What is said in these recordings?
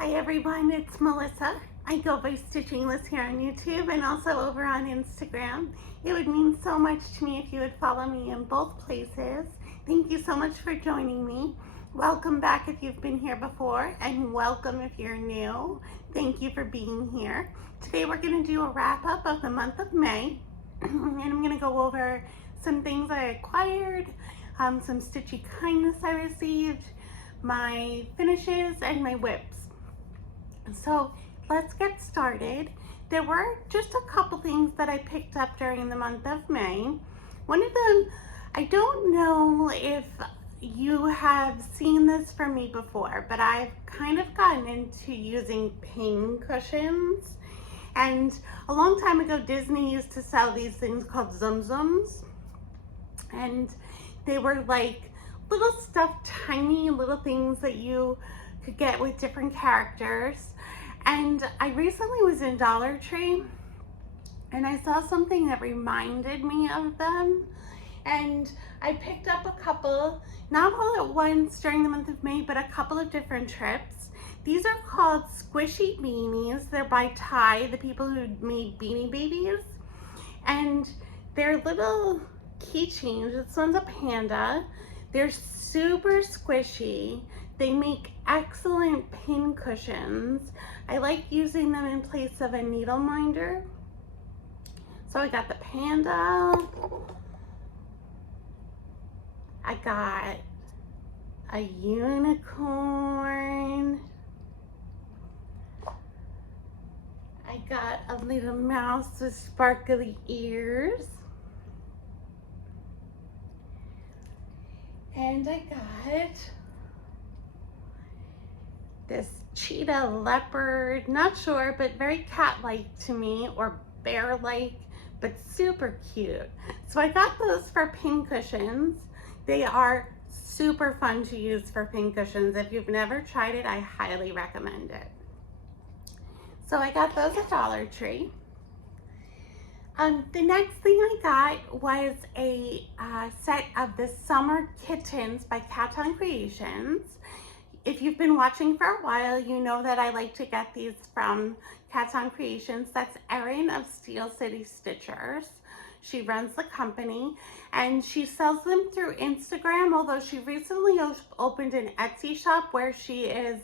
Hi everyone, it's Melissa. I go by Stitching Liz here on YouTube and also over on Instagram. It would mean so much to me if you would follow me in both places. Thank you so much for joining me. Welcome back if you've been here before, and welcome if you're new. Thank you for being here. Today we're going to do a wrap up of the month of May, and I'm going to go over some things I acquired, some stitchy kindness I received, my finishes, and my whips. So let's get started. There were just a couple things that I picked up during the month of May. One of them, I don't know if you have seen this from me before, but I've kind of gotten into using pin cushions. And a long time ago, Disney used to sell these things called Zum Zums. And they were like little stuffed, tiny little things that you could get with different characters. And I recently was in Dollar Tree and I saw something that reminded me of them. And I picked up a couple, not all at once during the month of May, but a couple of different trips. These are called Squishy Beanies. They're by Ty, the people who made Beanie Babies. And they're little keychains. This one's a panda. They're super squishy. They make excellent pin cushions. I like using them in place of a needle minder. So I got the panda. I got a unicorn. I got a little mouse with sparkly ears. And I got this cheetah leopard, not sure, but very cat-like to me, or bear-like, but super cute. So I got those for pin cushions. They are super fun to use for pin cushions. If you've never tried it, I highly recommend it. So I got those at Dollar Tree. The next thing I got was a set of the Summer Kittens by Caton Creations. If you've been watching for a while, you know that I like to get these from Caton Creations. That's Erin of Steel City Stitchers. She runs the company and she sells them through Instagram, although she recently opened an Etsy shop where she is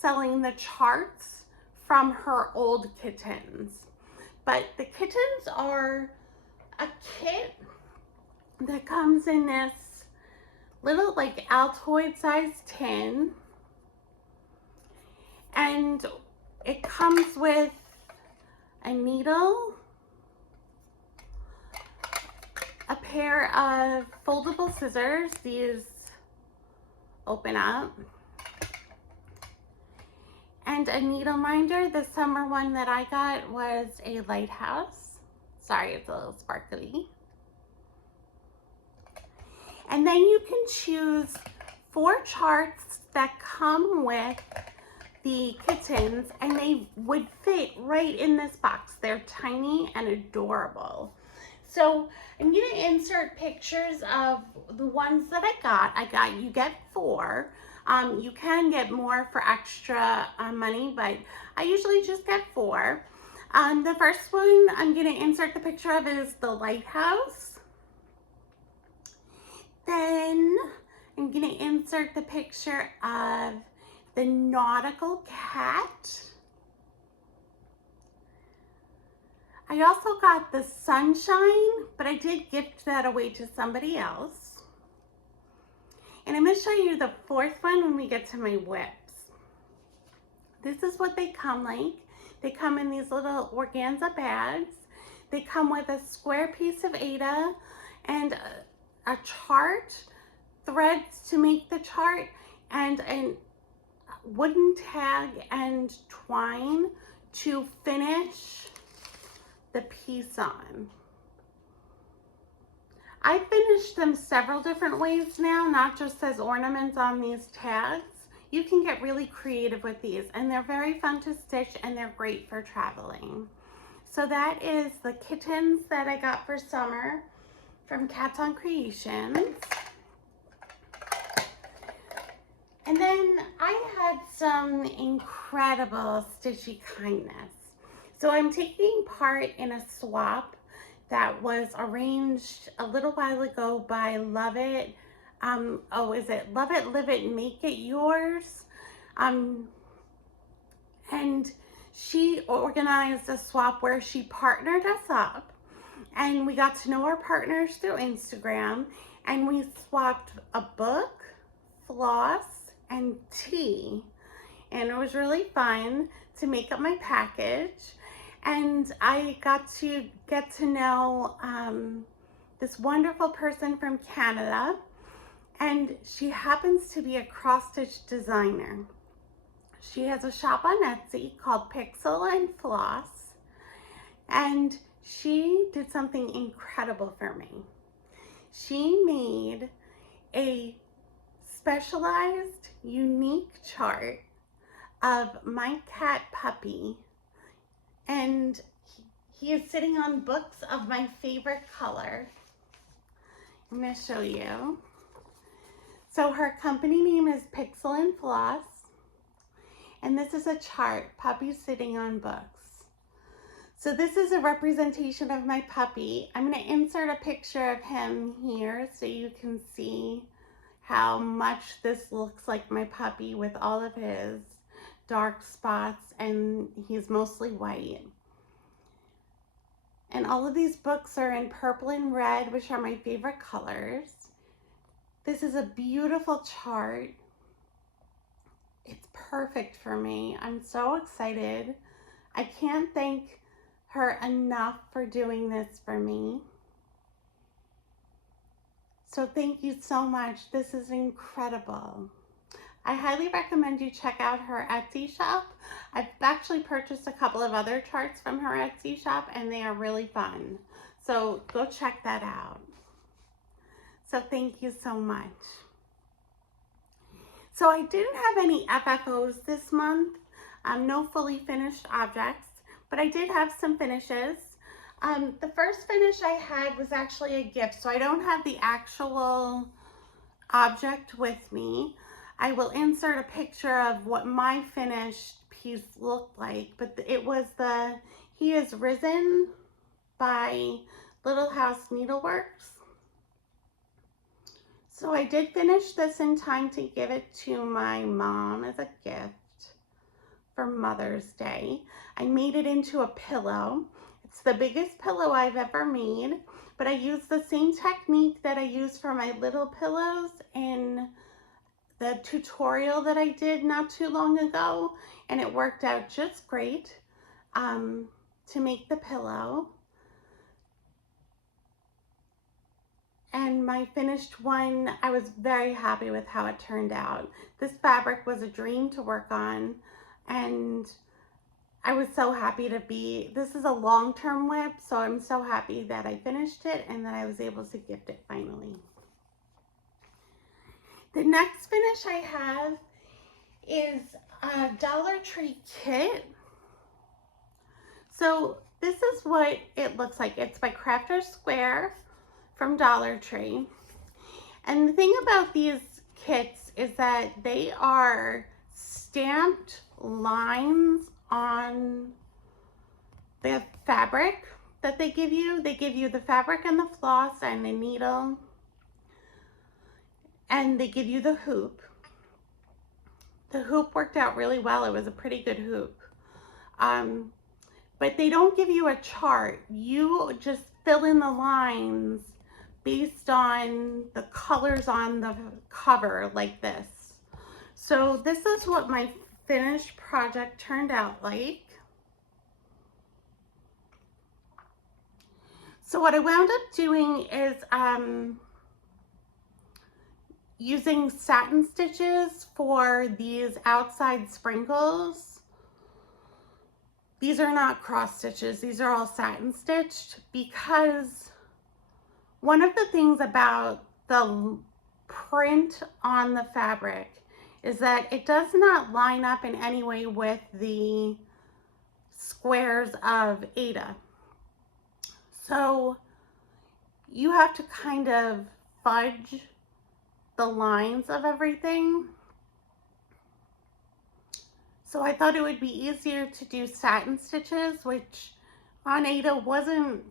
selling the charts from her old kittens. But the kittens are a kit that comes in this little like Altoid sized tin, and it comes with a needle, a pair of foldable scissors, these open up, and a needle minder. The summer one that I got was a lighthouse. Sorry, it's a little sparkly. And then you can choose 4 charts that come with the kittens, and they would fit right in this box. They're tiny and adorable. So I'm going to insert pictures of the ones that I got. You get 4. You can get more for extra money, but I usually just get 4. The first one I'm going to insert the picture of is the lighthouse. Then I'm going to insert the picture of the nautical cat. I also got the sunshine, but I did gift that away to somebody else. And I'm going to show you the 4th one when we get to my whips. This is what they come like. They come in these little organza bags. They come with a square piece of Aida and a chart, threads to make the chart, and a wooden tag and twine to finish the piece on. I finished them several different ways now, not just as ornaments on these tags. You can get really creative with these, and they're very fun to stitch, and they're great for traveling. So that is the kittens that I got for summer from Caton Creations. And then I had some incredible stitchy kindness. So I'm taking part in a swap that was arranged a little while ago by Love It. Is it Love It, Live It, Make It Yours? And she organized a swap where she partnered us up, and we got to know our partners through Instagram, and we swapped a book, floss, and tea. And it was really fun to make up my package. And I got to get to know this wonderful person from Canada, and she happens to be a cross-stitch designer. She has a shop on Etsy called Pixel and Floss, and she did something incredible for me. She made a specialized, unique chart of my cat Puppy, and he is sitting on books of my favorite color. I'm going to show you. So her company name is Pixel and Floss, and this is a chart, Puppy sitting on books. So this is a representation of my puppy. I'm going to insert a picture of him here so you can see how much this looks like my puppy with all of his dark spots, and he's mostly white. And all of these books are in purple and red, which are my favorite colors. This is a beautiful chart. It's perfect for me. I'm so excited. I can't thank her enough for doing this for me. So thank you so much. This is incredible. I highly recommend you check out her Etsy shop. I've actually purchased a couple of other charts from her Etsy shop, and they are really fun. So go check that out. So thank you so much. So I didn't have any FFOs this month, no fully finished objects, but I did have some finishes. The first finish I had was actually a gift, so I don't have the actual object with me. I will insert a picture of what my finished piece looked like, but it was the He Is Risen by Little House Needleworks. So I did finish this in time to give it to my mom as a gift for Mother's Day. I made it into a pillow. It's the biggest pillow I've ever made, but I used the same technique that I used for my little pillows in the tutorial that I did not too long ago, and it worked out just great to make the pillow. And my finished one, I was very happy with how it turned out. This fabric was a dream to work on, and I was so happy to be, this is a long-term whip, so I'm so happy that I finished it and that I was able to gift it finally. The next finish I have is a Dollar Tree kit. So this is what it looks like. It's by Crafter Square from Dollar Tree. And the thing about these kits is that they are stamped lines on the fabric that they give you. They give you the fabric and the floss and the needle, and they give you the hoop. The hoop worked out really well. It was a pretty good hoop. But they don't give you a chart. You just fill in the lines based on the colors on the cover, like this. So this is what my finished project turned out like. So what I wound up doing is using satin stitches for these outside sprinkles. These are not cross stitches, these are all satin stitched, because one of the things about the print on the fabric is that it does not line up in any way with the squares of Ada. So you have to kind of fudge the lines of everything. So I thought it would be easier to do satin stitches, which on Ada wasn't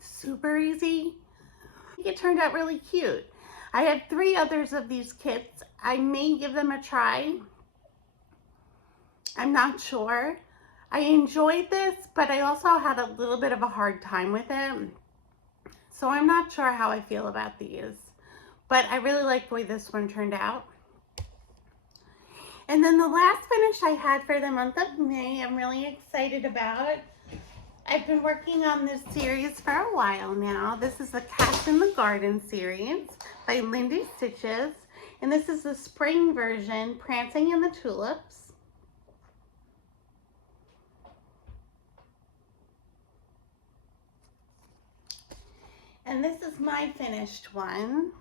super easy. It turned out really cute. I have 3 others of these kits. I may give them a try. I'm not sure. I enjoyed this, but I also had a little bit of a hard time with it. So I'm not sure how I feel about these, but I really like the way this one turned out. And then the last finish I had for the month of May, I'm really excited about. I've been working on this series for a while now. This is the Cats in the Garden series by Lindy Stitches. And this is the spring version, Prancing in the Tulips. And this is my finished one.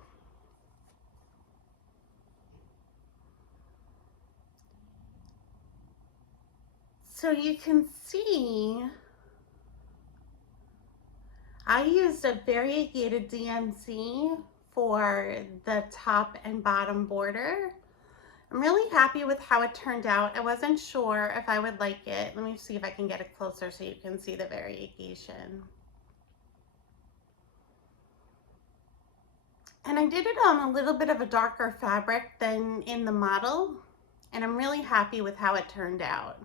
So you can see I used a variegated DMC for the top and bottom border. I'm really happy with how it turned out. I wasn't sure if I would like it. Let me see if I can get it closer so you can see the variegation. And I did it on a little bit of a darker fabric than in the model, and I'm really happy with how it turned out.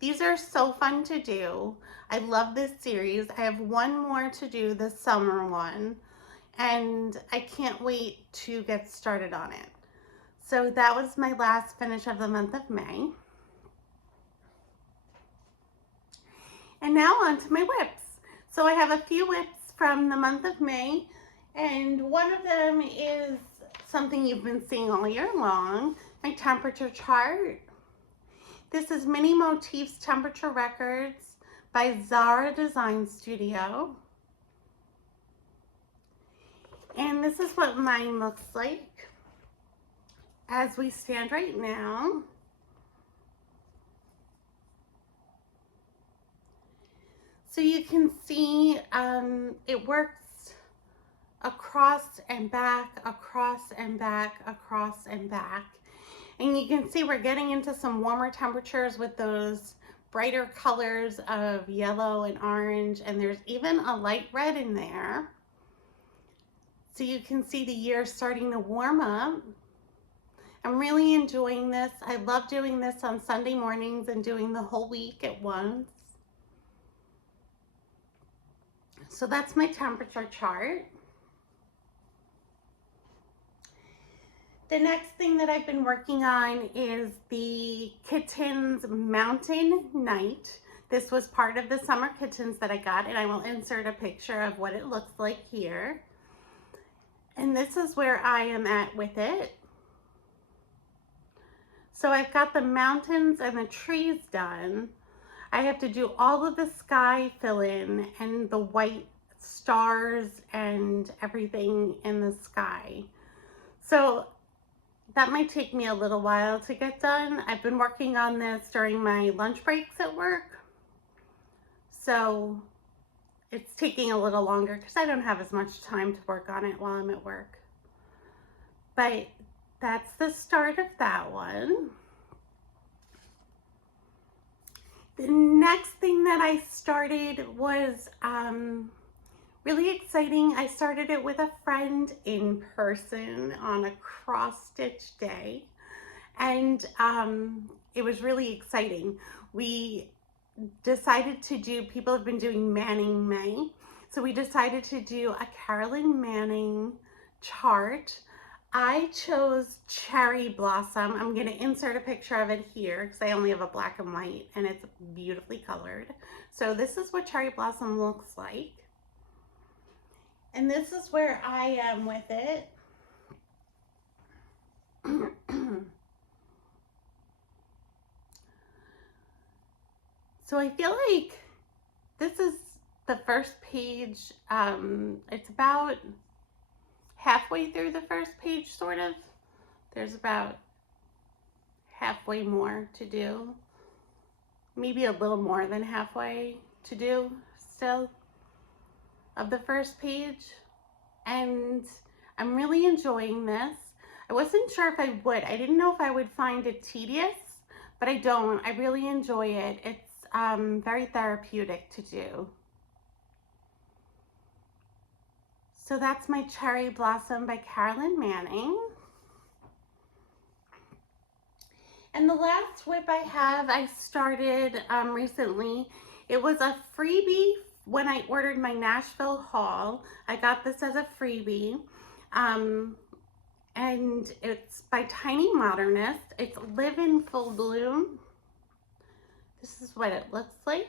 These are so fun to do. I love this series. I have one more to do, the summer one, and I can't wait to get started on it. So that was my last finish of the month of May. And now on to my whips. So I have a few whips from the month of May, and one of them is something you've been seeing all year long, my temperature chart. This is Mini Motifs Temperature Records by Zara Design Studio. And this is what mine looks like as we stand right now. So you can see it works across and back, across and back, across and back. And you can see we're getting into some warmer temperatures with those brighter colors of yellow and orange, and there's even a light red in there. So you can see the year starting to warm up. I'm really enjoying this. I love doing this on Sunday mornings and doing the whole week at once. So that's my temperature chart. The next thing that I've been working on is the Kittens Mountain Night. This was part of the summer kittens that I got, and I will insert a picture of what it looks like here. And this is where I am at with it. So I've got the mountains and the trees done. I have to do all of the sky fill in and the white stars and everything in the sky. So that might take me a little while to get done. I've been working on this during my lunch breaks at work. So it's taking a little longer because I don't have as much time to work on it while I'm at work. But that's the start of that one. The next thing that I started was really exciting. I started it with a friend in person on a cross stitch day, and it was really exciting. We decided to do, people have been doing Manning May, so we decided to do a Carolyn Manning chart. I chose Cherry Blossom. I'm going to insert a picture of it here because I only have a black and white and it's beautifully colored. So this is what Cherry Blossom looks like. And this is where I am with it. So I feel like this is the first page. It's about halfway through the first page, sort of. There's about halfway more to do. Maybe a little more than halfway to do still of the first page. And I'm really enjoying this. I wasn't sure if I would. I didn't know if I would find it tedious, but I don't. I really enjoy it. It's very therapeutic to do. So that's my Cherry Blossom by Carolyn Manning. And the last whip I have, I started recently. It was a freebie when I ordered my Nashville haul. I got this as a freebie. And it's by Tiny Modernist. It's Live in Full Bloom. This is what it looks like.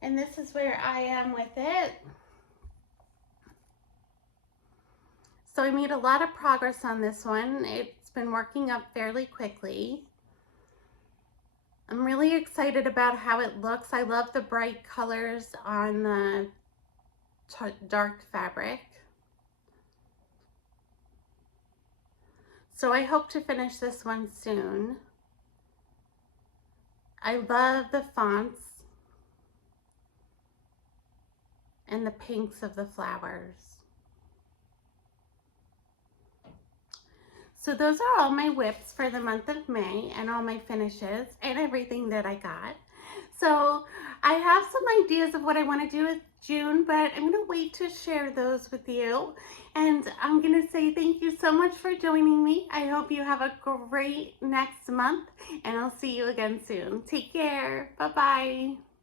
And this is where I am with it. So I made a lot of progress on this one. It's been working up fairly quickly. I'm really excited about how it looks. I love the bright colors on the dark fabric. So I hope to finish this one soon. I love the fonts and the pinks of the flowers. So those are all my whips for the month of May and all my finishes and everything that I got. So I have some ideas of what I want to do with June, but I'm going to wait to share those with you. And I'm going to say thank you so much for joining me. I hope you have a great next month, and I'll see you again soon. Take care. Bye-bye.